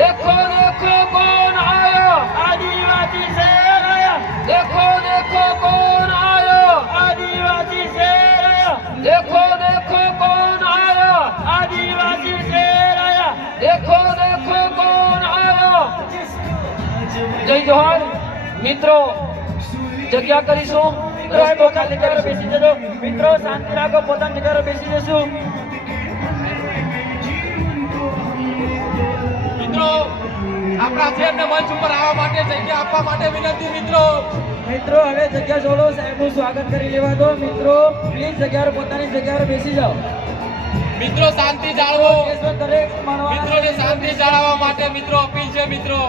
देखो देखो कौन आया। आदिवासी शेर आया। देखो देखो कौन आया। आदिवासी शेर आया। देखो देखो कौन आया। आदिवासी शेर आया। देखो देखो कौन आया। જય જોહાર મિત્રો જગ્યા કરીશું રસ્તો ખાલી કરો બેસી જજો મિત્રો શાંતિ રાખો પોતાની જગ્યા બેસી જશું આપણા સાહેબને મંચ ઉપર આવવા માટે જગ્યા આપવા માટે વિનંતી મિત્રો. મિત્રો હવે જગ્યા છોડો સાહેબનું સ્વાગત કરી લેવા દો મિત્રો પ્લીઝ જગ્યા પોતાની જગ્યાએ બેસી જાઓ. મિત્રો શાંતિ જાળવો. મિત્રોને શાંતિ જાળવવા માટે મિત્રો અપીલ છે મિત્રો.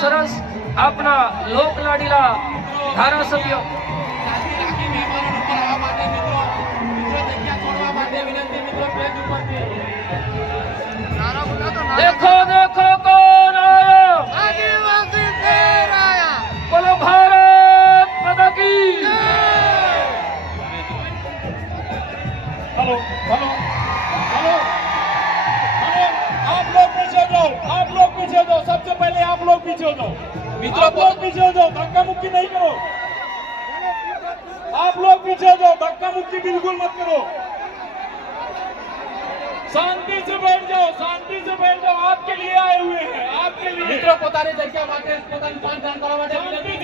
સરસ આપના લોકલાડીલા ધારાસભ્યો. વિનંતી મિત્રો પેજ ઉપરથી. দেখো দেখো কোন আয়া আদিবাসীদের আয়া বলো ভারত মাতা কি হ্যালো হ্যালো হ্যালো आप लोग पीछे दो आप लोग पीछे दो सबसे पहले आप लोग पीछे दो आप लोग पीछे दो धक्का मुक्की नहीं करो आप लोग पीछे दो धक्का मुक्की बिल्कुल मत करो શાંતિ से बैठ जाओ શાંતિ से बैठ जाओ आपके लिए आए हुए हैं आपके लिए મિત્રો પોતાની જગ્યા માટે પોતાની શાન દાન કરવા માટે